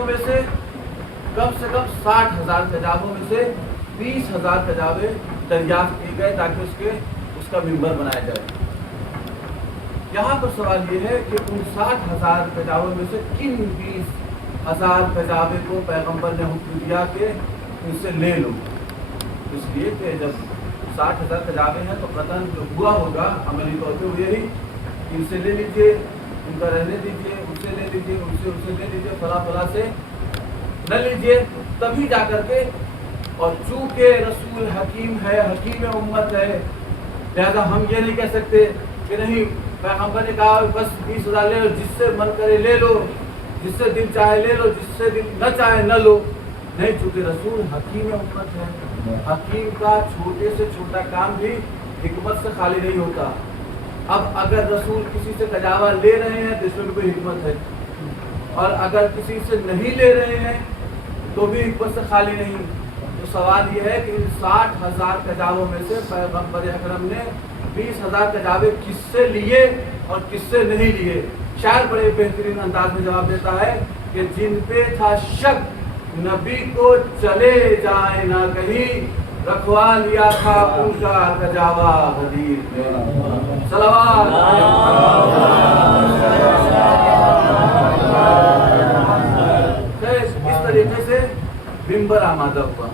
میں سے کم 60,000 کتابوں میں سے 20,000 کتابیں دریافت کی گئے تاکہ اس کا ممبر بنایا جائے۔ یہاں پر سوال یہ ہے کہ ان 60,000 کتابوں میں سے کن 20,000 کتابیں کو پیغمبر نے حکم دیا کہ ان سے لے لو؟ اس لیے کہ جب 60,000 کتابیں ہیں تو قطعاً جو ہوا ہوگا عملی طور پہ وہ یہی، ان سے لے لیجئے، ان کا رہنے دیجئے، ان سے لے لیجئے، ان سے لے لیجئے، فلاں سے نہ لیجئے، تبھی جا کر کے۔ اور چونکہ رسول حکیم ہے، حکیم امت ہے، لہذا ہم یہ نہیں کہہ سکتے کہ نہیں، پیغمبر نے کہا بس 20,000 لے لو، جس سے من کرے لے لو، جس سے دل چاہے لے لو، جس سے دل نہ چاہے نہ لو۔ نہیں، چونکہ رسول حکیم امت ہے، حکیم کا چھوٹے سے چھوٹا کام بھی حکمت سے خالی نہیں ہوتا۔ اب اگر رسول کسی سے کجاوا لے رہے ہیں تو اس میں بھی کوئی حکمت ہے، اور اگر کسی سے نہیں لے رہے ہیں تو بھی حکمت سے خالی نہیں۔ تو سوال یہ ہے کہ ان 60,000 کتابوں میں سے پیغمبر اکرم نے 20,000 کتابیں کس سے لیے اور کس سے نہیں لیے؟ شاعر بڑے بہترین انداز میں جواب دیتا ہے کہ جن پہ تھا شک نبی کو چلے جائے نہ کہیں، رکھوا لیا تھا ان کا کجاوا غدیر میں۔ صلوات اس طریقے سے ممبر آمادہ ہوا۔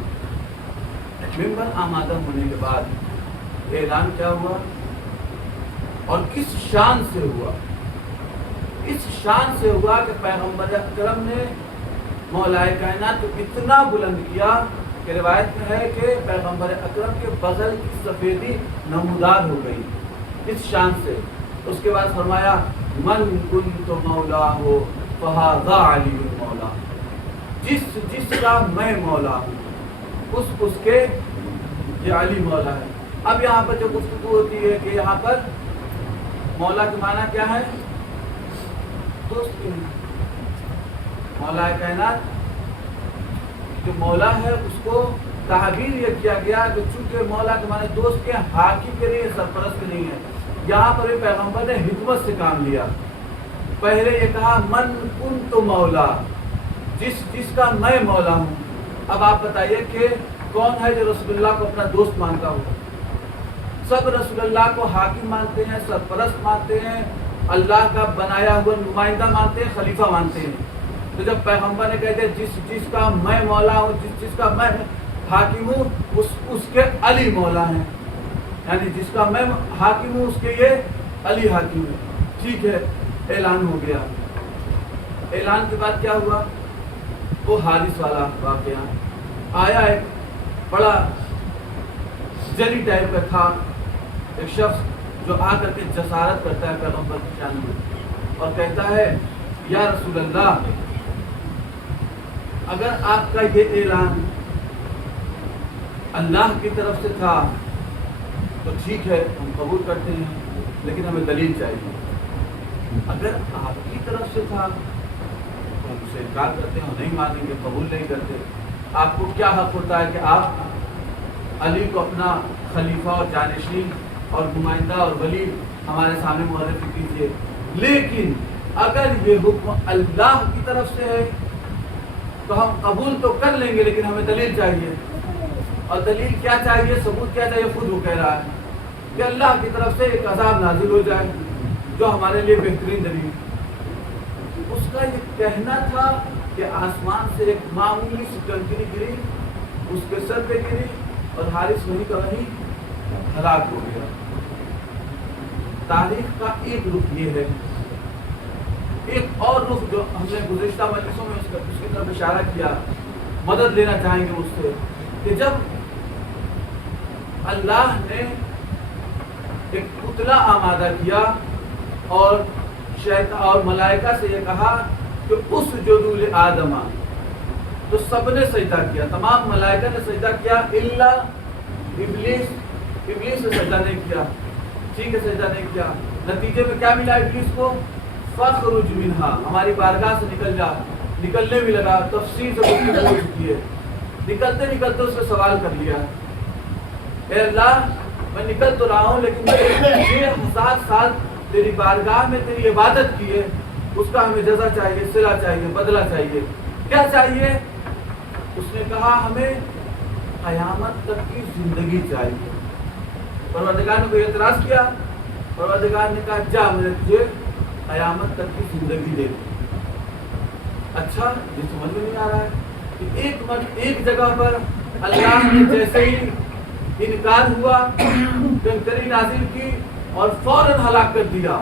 ممبر آمادہ ہونے کے بعد اعلان کیا ہوا اور کس شان سے ہوا؟ اس شان سے ہوا کہ پیغمبر اکرم نے مولائے کائنات کو اتنا بلند کیا کہ روایت میں ہے کہ پیغمبر اکرم کے بغل کی سفیدی نمودار ہو گئی، اس شان سے۔ اس کے بعد فرمایا من کنت مولا ہو فہذا علی مولا، جس کا میں مولا ہوں اس کے یہ علی مولا ہے۔ اب یہاں پر جو گفتگو ہوتی ہے کہ یہاں پر مولا کے معنی کیا ہے؟ دوست کے ہیں۔ مولا کائنات جو مولا ہے اس کو تعبیر یہ کیا گیا کہ چونکہ مولا کے معنی دوست کے، حاکم کے نہیں ہے، سرپرست کے نہیں ہے۔ یہاں پر بھی پیغمبر نے حکمت سے کام لیا۔ پہلے یہ کہا من کنت مولا، جس کا میں مولا ہوں۔ اب آپ بتائیے کہ کون ہے جو رسول اللہ کو اپنا دوست مانتا ہو؟ سب رسول اللہ کو حاکم مانتے ہیں، سرپرست مانتے ہیں، اللہ کا بنایا ہوا نمائندہ مانتے ہیں، خلیفہ مانتے ہیں۔ تو جب پیغمبر نے کہتے ہیں جس کا میں مولا ہوں، جس کا میں حاکم ہوں، اس کے علی مولا ہیں، یعنی جس کا میں حاکم ہوں اس کے یہ علی حاکم ہے۔ ٹھیک ہے، اعلان ہو گیا۔ اعلان کے بعد کیا ہوا؟ وہ حارث والا واقعہ آیا، ایک بڑا جلی ٹائپ کا تھا، ایک شخص جو آ کر کے جسارت کرتا ہے پیغمبر کی شان میں اور کہتا ہے یا رسول اللہ، اگر آپ کا یہ اعلان اللہ کی طرف سے تھا تو ٹھیک ہے، ہم قبول کرتے ہیں، لیکن ہمیں دلیل چاہیے۔ اگر آپ کی طرف سے تھا تو ہم اسے انکار کرتے ہیں، نہیں مانیں گے، قبول نہیں کرتے۔ آپ کو کیا حق ہوتا ہے کہ آپ علی کو اپنا خلیفہ اور جانشین اور نمائندہ اور ولی ہمارے سامنے معرفی کیجیے، لیکن اگر یہ حکم اللہ کی طرف سے ہے تو ہم قبول تو کر لیں گے، لیکن ہمیں دلیل چاہیے۔ اور دلیل کیا چاہیے، ثبوت کیا چاہیے؟ خود وہ کہہ رہا ہے کہ اللہ کی طرف سے ایک عذاب نازل ہو جائے جو ہمارے لیے بہترین دلیل۔ اس کا یہ کہنا تھا کہ آسمان سے ایک معمولی سی کنکری گری، اس کے سر پہ گری اور حارث وہیں کا وہیں ہلاک ہو گیا۔ تاریخ کا ایک رخ یہ ہے۔ ایک اور رخ جو ہم نے گزشتہ مجلسوں میں اس کی طرف اشارہ کیا، مدد لینا چاہیں گے اس سے، کہ جب اللہ نے ایک پتلا آمادہ کیا اور اور ملائکہ سے یہ کہا کہ اسجدوا لآدم، تو سب نے سجدہ کیا، تمام ملائکہ نے سجدہ کیا الا ابلیس۔ ابلیس نے سجدہ نہیں کیا، ٹھیک ہے، سجدہ نہیں کیا۔ نتیجے میں کیا ملا ابلیس کو؟ فخرج منہا، ہماری بارگاہ سے نکل جا۔ نکلنے بھی لگا، تفصیل سے گفتگو ہو چکی ہے۔ نکلتے نکلتے اس سے سوال کر لیا، اے اللہ میں نکل تو رہا ہوں لیکن 6,000 سال تیری بارگاہ میں تیری عبادت کی ہے، اس کا ہمیں جزا چاہیے، صلہ چاہیے، بدلہ چاہیے۔ کیا چاہیے؟ اس نے کہا ہمیں قیامت تک کی زندگی چاہیے۔ پروردگار نے کوئی اعتراض کیا؟ پروردگار نے کہا جا میں نے تجھے قیامت تک کی زندگی دے دی۔ اچھا، یہ سمجھ میں نہیں آ رہا ہے کہ ایک جگہ پر اللہ نے جیسے ہی انکار ہوا کمتری نازل کی اور فوراً ہلاک کر دیا،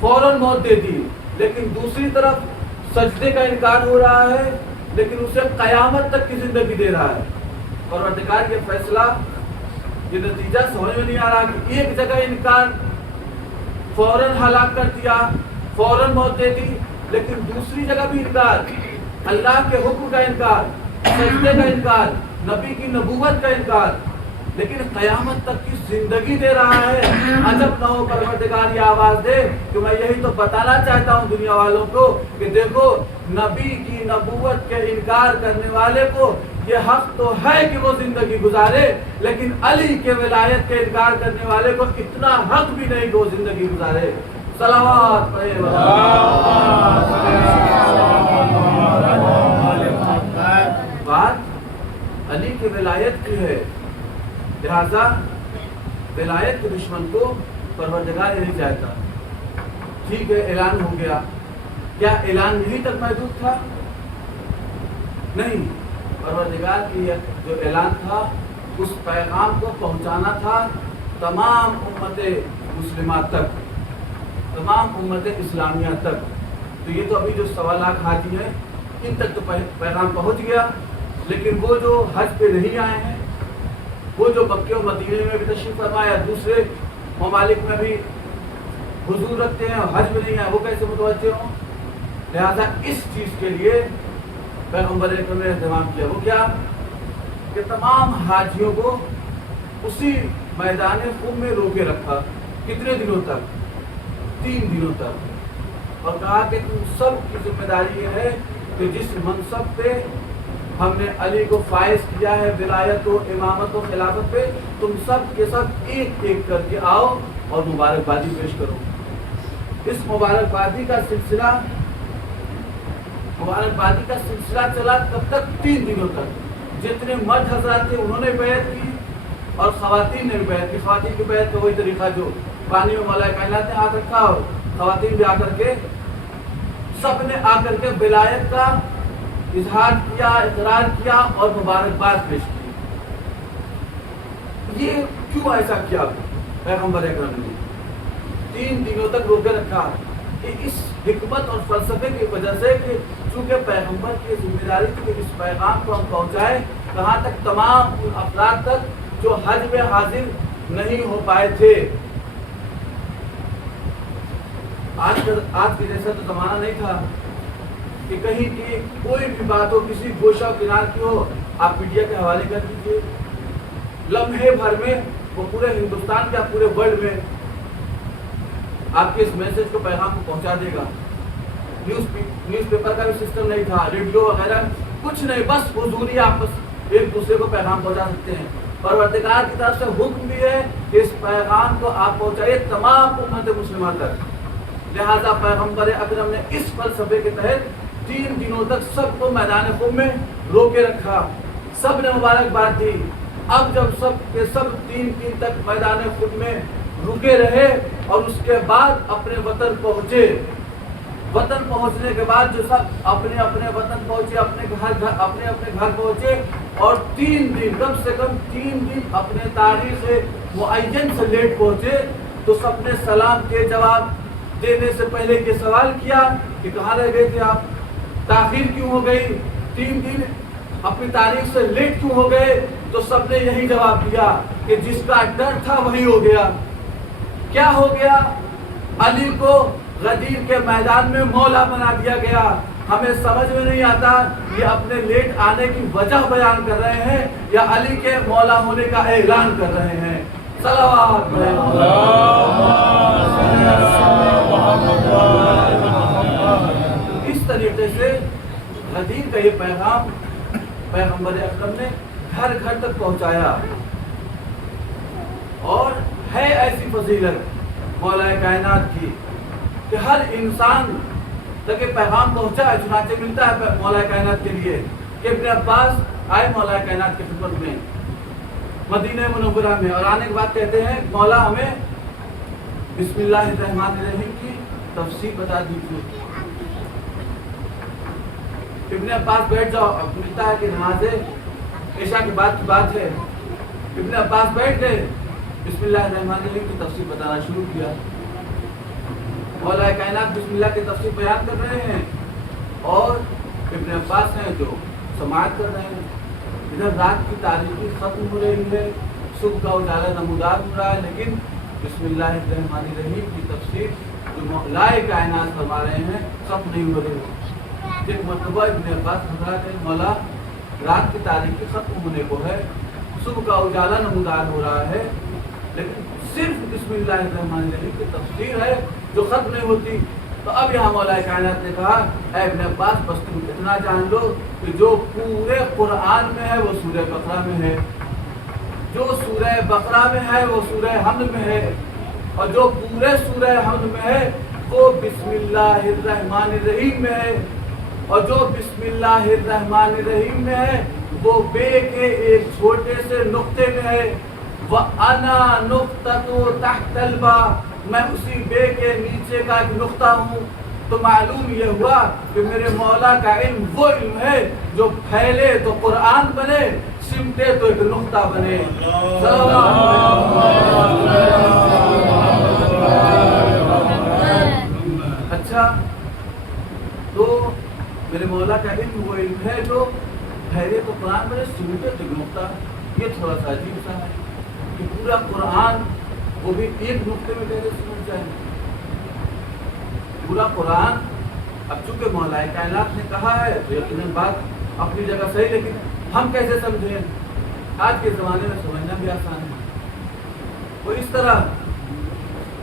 فوراً موت دے دی، لیکن دوسری طرف سجدے کا انکار ہو رہا ہے لیکن اسے قیامت تک کی زندگی دے رہا ہے۔ پروردگار یہ فیصلہ، یہ نتیجہ سمجھ میں نہیں آ رہا کہ ایک جگہ انکار فوراً ہلاک کر دیا، فوراً موت دے دی، لیکن دوسری جگہ بھی انکار، اللہ کے حکم کا انکار، سجدے کا انکار، نبی کی نبوت کا انکار، لیکن قیامت تک کی زندگی دے رہا ہے۔ عجب نہ ہو پروردگار یہ آواز دے کہ میں یہی تو بتانا چاہتا ہوں دنیا والوں کو کہ دیکھو نبی کی نبوت کے انکار کرنے والے کو یہ حق تو ہے کہ وہ زندگی گزارے، لیکن علی کے ولایت کے انکار کرنے والے کو اتنا حق بھی نہیں کہ وہ زندگی گزارے۔ صلوات پڑھے بات علی کی ولایت کی ہے، لہذا ولایت کے دشمن کو پروردگار نہیں چاہتا۔ ٹھیک ہے، اعلان ہو گیا، کیا اعلان یہیں تک محدود تھا؟ نہیں، پروردگار کی جو اعلان تھا اس پیغام کو پہنچانا تھا تمام امت مسلمات تک، تمام امت اسلامیہ تک۔ تو یہ تو ابھی جو 1.25 لاکھ حاجی ہیں ان تک تو پیغام پہنچ گیا، لیکن وہ جو حج پہ نہیں آئے ہیں، وہ جو مکے و مدینے میں بھی تشریف فرما یا دوسرے ممالک میں بھی حضور رکھتے ہیں اور حج میں نہیں آئے، وہ کیسے متوجہ ہوں؟ لہذا اس چیز کے لیے پیغمبر اکرم نے اہتمام کیا، وہ کیا کہ تمام حاجیوں کو اسی میدان خم میں روکے رکھا۔ کتنے دنوں تک؟ 3 دنوں تک، اور کہا کہ تم سب کی ذمہ داری یہ ہے کہ جس منصب پہ ہم نے علی کو فائز کیا ہے، ولایت و امامت و خلافت پہ، تم سب کے سب ایک ایک کر کے آؤ اور مبارکبادی پیش کرو۔ اس مبارکبادی کا سلسلہ چلا کب تک؟ 3 دنوں تک۔ جتنے مرد حضرات تھے انہوں نے بیعت کی اور خواتین نے بھی بیعت کی۔ خواتین کی بیعت کا وہی طریقہ جو پانی میں مولا کائنات نے ہاتھ رکھا، اور خواتین بھی آ کر کے سب نے آ کر کے ولایت کا اظہار کیا، اقرار کیا اور مبارکباد پیش کی۔ یہ کیوں ایسا کیا پیغمبر اکرم نے؟ 3 دنوں تک روکے رکھا کہ اس حکمت اور فلسفے کی وجہ سے کہ چونکہ پیغمبر کی ذمہ داری تھی کہ اس پیغام کو ہم پہنچائیں کہاں تک؟ تمام ان افراد تک جو حج میں حاضر نہیں ہو پائے تھے۔ آج کے جیسا تو زمانہ نہیں تھا کہ کہیں کی کوئی بھی بات ہو، کسی گوشہ و کنار کی ہو، آپ میڈیا کے حوالے کر دیجیے، لمحے بھر میں وہ پورے ہندوستان کا، پورے ورلڈ میں آپ کے اس میسج کو، پیغام کو پہنچا دے گا۔ نیوز پیپر کا بھی سسٹم نہیں تھا، ریڈیو وغیرہ کچھ نہیں، بس حضوری آپس ایک دوسرے کو پیغام پہنچا سکتے ہیں۔ پروردگار کی طرف سے حکم بھی ہے کہ اس پیغام کو آپ پہنچائیے تمام امت مسلمہ تک۔ لہذا پیغمبر اکرم نے اس فلسفے کے تحت 3 دنوں تک سب کو میدان خم میں روکے رکھا، سب نے مبارکباد دی۔ اب جب سب کے سب 3 دن تک میدان خم میں رکے رہے اور اس کے بعد اپنے وطن پہنچے، وطن پہنچنے کے بعد جو سب اپنے اپنے وطن پہنچے، اپنے گھر پہنچے، اور 3 دن، کم سے کم 3 دن اپنے تاریخ معین سے لیٹ پہنچے، تو سب نے سلام کے جواب دینے سے پہلے یہ سوال کیا کہ کہاں رہ گئے تھے آپ؟ تاخیر کیوں ہو گئی؟ 3 دن اپنی تاریخ سے لیٹ کیوں ہو گئے؟ تو سب نے یہی جواب دیا کہ جس کا ڈر تھا وہی ہو گیا۔ کیا ہو گیا؟ علی کو غدیر کے میدان میں مولا بنا دیا گیا۔ ہمیں سمجھ میں نہیں آتا یہ اپنے لیٹ آنے کی وجہ بیان کر رہے ہیں یا علی کے مولا ہونے کا اعلان کر رہے ہیں۔ صلوات اس طریقے سے غدیر کا یہ پیغام پیغمبر اکرم نے گھر گھر تک پہنچایا، اور ہے ایسی فضیلت مولا کائنات کی کہ ہر انسان تاکہ پیغام پہنچا ہے. چنانچہ ملتا ہے مولا کائنات کے لیے کہ ابن عباس آئے مولا کائنات کی خدمت میں مدینہ منورہ میں، اور آنے کے بعد کہتے ہیں مولا ہمیں بسم اللہ الرحمن الرحیم کی تفسیر بتا دیجیے. ابن عباس بیٹھ جاؤ. اب ملتا ہے کہ نماز عشاء کے بعد کی بات ہے. ابن عباس بیٹھ گئے، بسم اللہ الرحمن الرحیم کی تفسیر بتانا شروع کیا. مولا کائنات بسم اللہ کی تفسیر بیان کر رہے ہیں اور ابن عباس ہیں جو سماعت کر رہے ہیں. ادھر رات کی تاریکی ختم ہو رہی ہے، صبح کا اجالا نمودار ہو رہا ہے، لیکن بسم اللہ الرحمن الرحیم کی تفسیر جو مولا کائنات فرما رہے ہیں ختم نہیں ہو رہی. ایک مرتبہ ابن عباس حضرات مولا رات کی تاریکی ختم ہونے کو ہے، صبح کا اجالا نمودار ہو رہا ہے، لیکن صرف بسم اللہ الرحمن الرحیم کی تفسیر ہے جو ختم نہیں ہوتی. تو اب یہاں مولا کائنات نے کہا اے ابن عباس بس تم اتنا جان لو کہ جو پورے قرآن میں ہے وہ سورہ بقرہ میں ہے، جو سورہ بقرہ میں ہے وہ سورہ حمد میں ہے، اور جو پورے سورہ حمد میں ہے وہ بسم اللہ الرحمن الرحیم میں ہے، اور جو بسم اللہ الرحمن الرحیم میں ہے وہ بے کے ایک چھوٹے سے نقطے میں ہے. وَأَنَا نُقْطَةُ تَحْتَ الْبَاءِ، میں اسی بے کے نیچے کا ایک نقطہ ہوں. تو معلوم یہ ہوا کہ میرے مولا کا علم وہ علم ہے جو پھیلے تو قرآن بنے، سمٹے تو ایک نقطہ بنے. اچھا، تو میرے مولا کا علم وہ علم ہے جو پھیلے تو قرآن بنے، سمٹے تو ایک نقطہ. یہ تھوڑا سا عجیب سا ہے کہ پورا قرآن وہ بھی ایک نقطے میں کیسے سمجھ جائے. پورا قرآن اب چونکہ مولا کائنات نے کہا ہے تو یقیناً بات اپنی جگہ صحیح، لیکن ہم کیسے سمجھیں؟ آج کے زمانے میں سمجھنا بھی آسان ہے. وہ اس طرح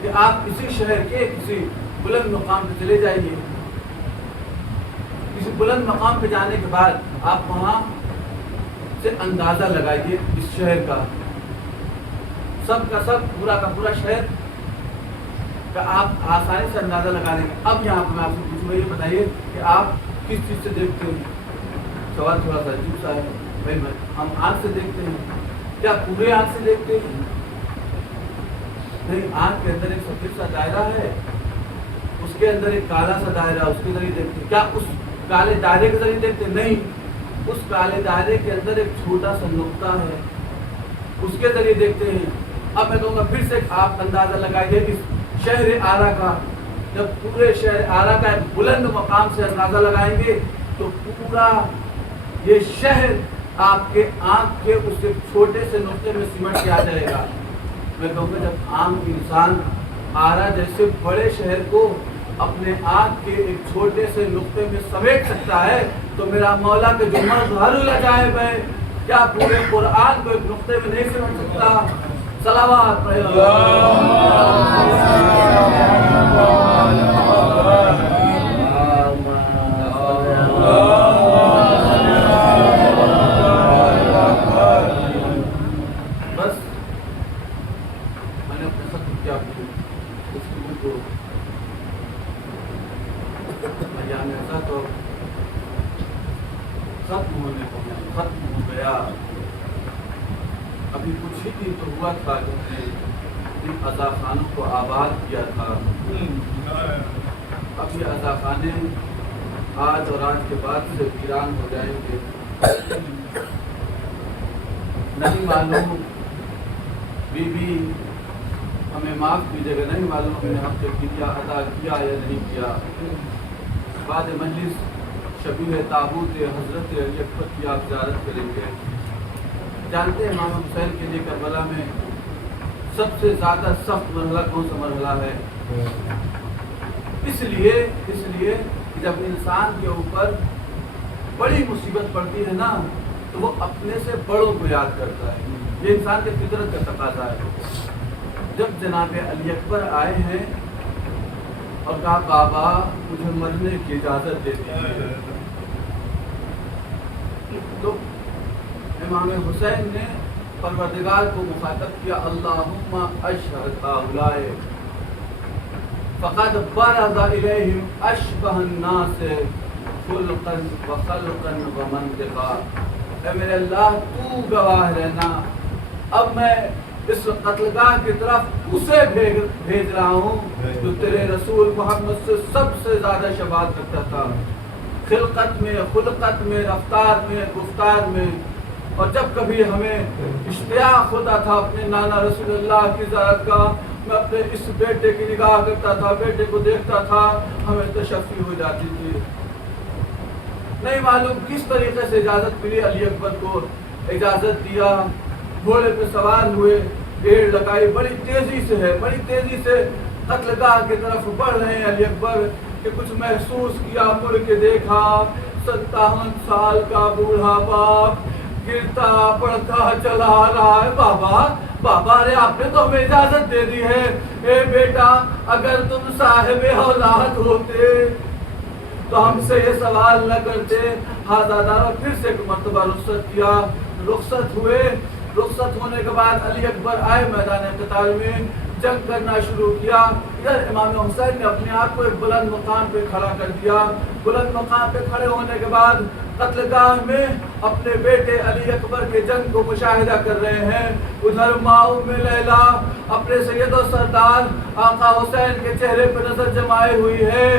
کہ آپ کسی شہر کے کسی بلند مقام پہ چلے جائیے، کسی بلند مقام پہ جانے کے بعد آپ وہاں سے اندازہ لگائیے اس شہر کا، سب کا سب پورا کا پورا شہر کا آپ آسانی سے اندازہ لگا لیں گے. اب یہاں پہ میں آپ سے پوچھوں گا، یہ بتائیے کہ آپ کس چیز سے دیکھتے ہیں؟ سوال تھوڑا سا عجیب سا ہے بھائی. ہم آنکھ سے دیکھتے ہیں، کیا پورے آنکھ سے دیکھتے ہیں؟ نہیں، آنکھ کے اندر ایک سفید سا دائرہ ہے، اس کے اندر ایک کالا سا دائرہ، اس کے ذریعے دیکھتے ہیں. کیا اس کالے دائرے کے ذریعے دیکھتے ہیں؟ نہیں، اس کالے دائرے کے اندر ایک چھوٹا سا نقطہ ہے، اس کے ذریعے دیکھتے ہیں. اب میں کہوں گا پھر سے آپ اندازہ لگائیے اس شہر آرا کا. جب پورے شہر آرا کا ایک بلند مقام سے اندازہ لگائیں گے تو پورا یہ شہر آپ کے آنکھ کے اس ایک چھوٹے سے نقطے میں سمٹ کے آ جائے گا. میں کہوں گا جب عام انسان آرا جیسے بڑے شہر کو اپنے آنکھ کے ایک چھوٹے سے نقطے میں سمیٹ سکتا ہے تو میرا مولا کے جو مظہر العجائب ہے کیا پورے قرآن کو ایک نقطے میں نہیں سمجھ سکتا؟ صلوات پڑھے بس میں نے اپنے خط کیا گفتگو کو بیان ایسا تو ختم ہونے کو ختم ہو گیا. ابھی کچھ ہی دن تو ہوا تھا کہ ہم نے ان عزا خانوں کو آباد کیا تھا. اب یہ عزا خانے آج اور آج کے بعد سے ویران ہو جائیں گے. نہیں معلوم بی بی ہمیں معاف کیجیے گا، نہیں معلوم ہم نے حق کیا ادا کیا یا نہیں کیا. بعد مجلس شبیہ تابوت حضرت علی اکبر کی آپ زیارت کریں گے. جانتے ہیں امام حسین کے لیے کربلا میں سب سے زیادہ سخت مرحلہ کون سا مرحلہ ہے؟ اس لیے کہ جب انسان کے اوپر بڑی مصیبت پڑتی ہے نا تو وہ اپنے سے بڑوں کو یاد کرتا ہے. یہ انسان کے فطرت کا تقاضا ہے. جب جناب علی اکبر آئے ہیں اور کہا بابا مجھے مرنے کی اجازت دے دیجیے، تو امام حسین نے پروردگار کو مخاطب کیا، اللہم اشہد ہؤلاء فقد برز إليهم أشبه الناس خلقا وخلقا ومنطقا. اے میرے اللہ تو گواہ رہنا، اب میں اس قتل گاہ کی طرف اسے بھیج رہا ہوں جو تیرے رسول محمد سے سب سے زیادہ شباہت کرتا تھا، خلقت میں، خلقت میں، رفتار میں، گفتار میں. اور جب کبھی ہمیں اشتیاق ہوتا تھا اپنے نانا رسول اللہ کی زیارت کا، میں اپنے اس بیٹے کی نگاہ کرتا تھا، بیٹے کو دیکھتا تھا، ہمیں تشفی ہو جاتی تھی. نہیں معلوم کس طریقے سے اجازت ملی، علی اکبر کو اجازت دیا، گھوڑے پہ سوار ہوئے، بھیڑ لگائی، بڑی تیزی سے ہے، بڑی تیزی سے قتل گاہ کی طرف بڑھ رہے ہیں علی اکبر. کہ کچھ محسوس کیا، مڑ کے دیکھا، 57 سال کا بوڑھا باپ گرتا پڑتا چلا آ رہا ہے. بابا بابا، ارے آپ نے تو ہمیں اجازت دے دی ہے. اے بیٹا، اگر تم صاحب اولاد ہوتے تو ہم سے یہ سوال نہ کرتے. حاضاداروں پھر سے ایک مرتبہ رخصت کیا، رخصت ہوئے. رخصت ہونے کے بعد علی اکبر آئے میدان قتال میں، جنگ کرنا شروع کیا. ادھر امام حسین نے اپنے آپ کو ایک بلند مقام پہ کھڑا کر دیا. بلند مقام پہ کھڑے ہونے کے بعد قتل گاہ میں اپنے بیٹے علی اکبر کے جنگ کو مشاہدہ کر رہے ہیں. ادھر ماں ام لیلا اپنے سید و سردار آقا حسین کے چہرے پہ نظر جمائے ہوئی ہے.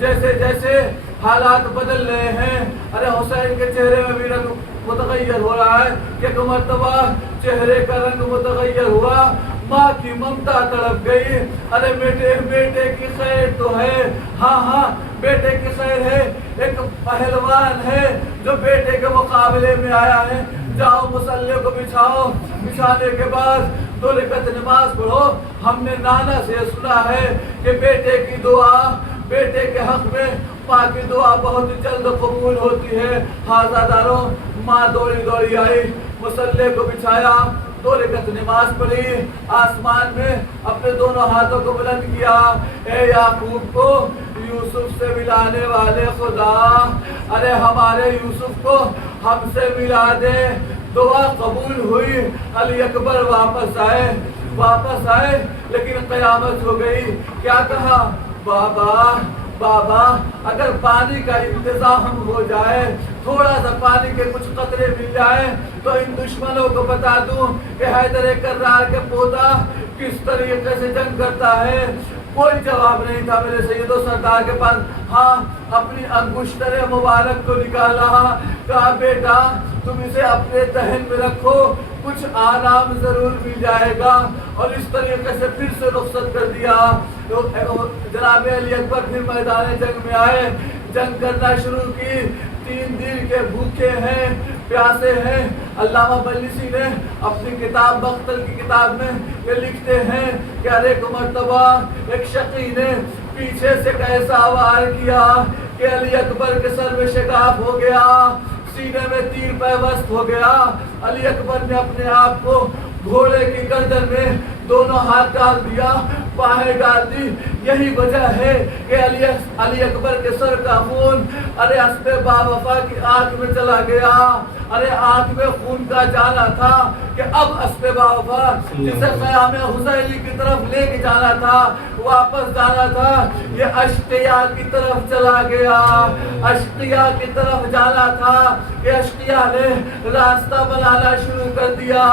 جیسے جیسے حالات بدل رہے ہیں، ارے حسین کے چہرے میں بھی رنگ متغیر ہو رہا ہے. ایک مرتبہ چہرے کا رنگ متغیر ہوا، ماں کی ممتا تڑپ گئی. ارے بیٹے کی خیر تو ہے، ہاں ہاں بیٹے کی خیر ہے. ایک پہلوان ہے جو بیٹے کے مقابلے میں آیا ہے. جاؤ مصلی کو بچھاؤ، بچھانے کے بعد 2 رکعت نماز پڑھو. ہم نے نانا سے سنا ہے کہ بیٹے کی دعا، بیٹے کے حق میں ماں کی دعا بہت جلد قبول ہوتی ہے. حاضاداروں، ماں دوڑی دوڑی آئی، مصلی کو بچھایا، 2 رکعت نماز پڑھی، آسمان میں اپنے دونوں ہاتھوں کو بلند کیا. اے یعقوب کو یوسف سے ملانے والے خدا، ارے ہمارے یوسف کو ہم سے ملا دے. دعا قبول ہوئی. علی اکبر واپس آئے لیکن قیامت ہو گئی. کیا کہا؟ بابا اگر پانی کا انتظام ہو جائے، تھوڑا سا پانی کے کچھ قطرے مل جائے تو ان دشمنوں کو بتا دوں کہ حیدر کرار کے پوتا کس طریقے سے جنگ کرتا ہے. کوئی جواب نہیں تھا میرے سید و سردار کے پاس. ہاں، اپنی انگشتر مبارک کو نکالا، کہا بیٹا تم اسے اپنے دہن میں رکھو، کچھ آرام ضرور مل جائے گا. اور اس طریقے سے پھر سے رخصت کر دیا. جناب علی اکبر پھر میدان جنگ میں آئے، جنگ کرنا شروع کی. 3 دن کے بھوکے ہیں، پیاسے ہیں. علامہ مجلسی نے اپنی کتاب مقتل کی کتاب میں یہ لکھتے ہیں کہ ہر ایک مرتبہ ایک شقی نے پیچھے سے ایسا وار کیا کہ علی اکبر کے سر میں شگاف ہو گیا، سینے میں تیر پیوست ہو گیا. علی اکبر نے اپنے آپ کو گھوڑے کی گردن میں دونوں ہاتھ ڈال دیا، باہیں ڈال دی. یہی وجہ ہے کہ علی اکبر کے سر کا خون ارے اسپِ باوفا کی آنکھ میں چلا گیا. ارے آنکھ میں خون کا جانا تھا کہ اب اسپِ باوفا جسے قیام حسینی کی طرف لے کے جانا تھا، واپس جانا تھا، یہ اشقیاء کی طرف چلا گیا. اشقیاء کی طرف جانا تھا کہ اشقیاء نے راستہ بنانا شروع کر دیا.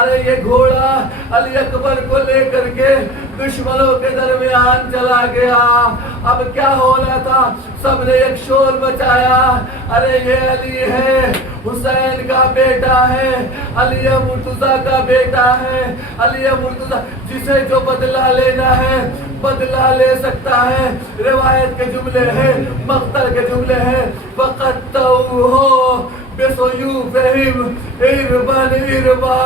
ارے یہ گھوڑا علی اکبر کو لے کر کے دشمنوں کے درمیان چلا گیا. اب کیا ہونا تھا؟ سب نے ایک شور مچایا، ارے یہ علی ہے، حسین کا بیٹا ہے، علی مرتضیٰ کا بیٹا ہے. علی مرتضیٰ جسے جو بدلہ لینا ہے بدلہ لے سکتا ہے. روایت کے جملے ہیں، مقتل کے جملے ہیں، فَقَتَّوْهُ بِسُيُوفِهِمْ اِرْبًا اِرْبًا.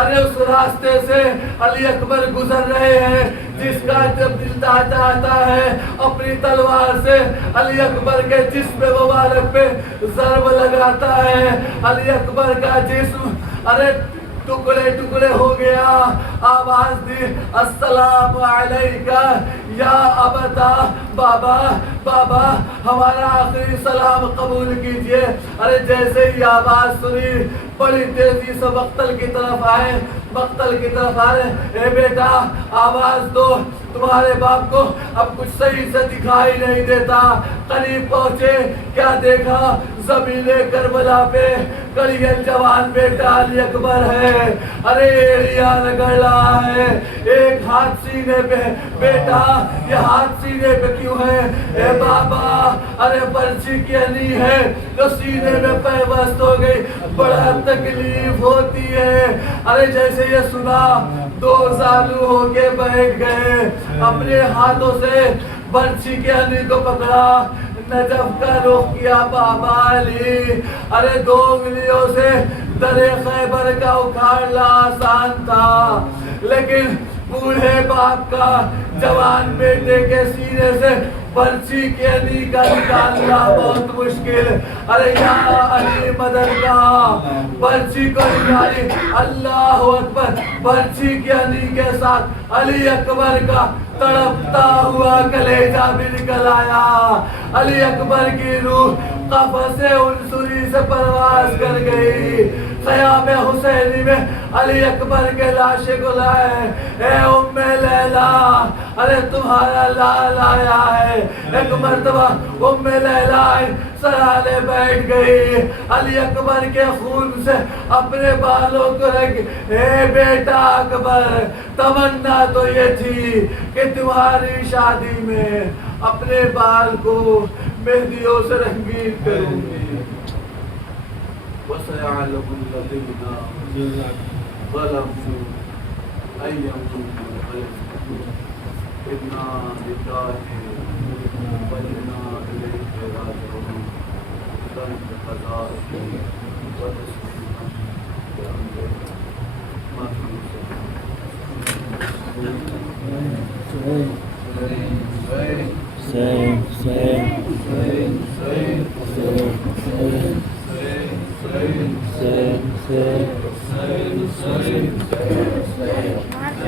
ارے اس راستے سے علی اکبر گزر رہے ہیں جس کا جب دل چاہتا ہے اپنی تلوار سے علی اکبر کے جسم مبارک پہ ضرب لگاتا ہے. علی اکبر کا جسم ارے ٹکڑے ٹکڑے ہو گیا. آواز دی، السلام علیکہ یا ابتا، بابا ہمارا آخری سلام قبول کیجئے. ارے جیسے ہی آواز سنی بڑی تیزی سے مقتل کی طرف آئے. اے بیٹا آواز دو، تمہارے باپ کو اب کچھ صحیح سے دکھائی نہیں دیتا. قریب پہنچے, کیا دیکھا؟ زمین کربلا پہ کڑیل جوان بیٹا علی اکبر ہے. ارے ایڑیاں رگڑ رہا ہے, ایک ہاتھ سینے پہ. بیٹا یہ ہاتھ سینے پہ کیوں ہے؟ اے بابا ارے برچی کی علی ہے تو سینے میں پیوست ہو گئی, بڑا تکلیف ہوتی ہے. ارے جیسے یہ سنا دو زالو ہو کے بیٹھ گئے, اپنے ہاتھوں سے برچی کے علی کو پکڑا, نجف کا رخ کیا بابا علی. ارے 2 انگلیوں سے درے خیبر کا اکھاڑنا آسان تھا, لیکن بوڑھے باپ کا جوان بیٹے کے سینے سے برچی کے علی کا نکالنا بہت مشکل. ارے یا علی مدد کا, برچی کو نکالی. اللہ اکبر. برچی کے علی کے ساتھ علی اکبر کا تڑپتا ہوا کلیجہ بھی نکل آیا. علی اکبر کی روح قفس عنصری سے پرواز کر گئی. خیام حسینی میں علی اکبر کے لاشے کو لائے. اے ام لیلا, ارے تمہارا لال آیا ہے. ایک مرتبہ ام لیلا سرالے بیٹھ گئی, علی اکبر کے خون سے اپنے بالوں کو رنگ. اے بیٹا اکبر, تمنا تو یہ تھی کہ تمہاری شادی میں اپنے بال کو مہندیوں سے رنگین کروں گی. وَسَيَعْلَمُ الَّذِينَ ظَلَمُوا أَيَّ مُنقَلِبٍ إِنَّا لِلَّهِ وَإِنَّا إِلَيْهِ رَاجِعُونَ. ذَلِكَ جَزَاؤُهُم وَتَسْلِيمًا بِأَمْرِهِ مَا كَانُوا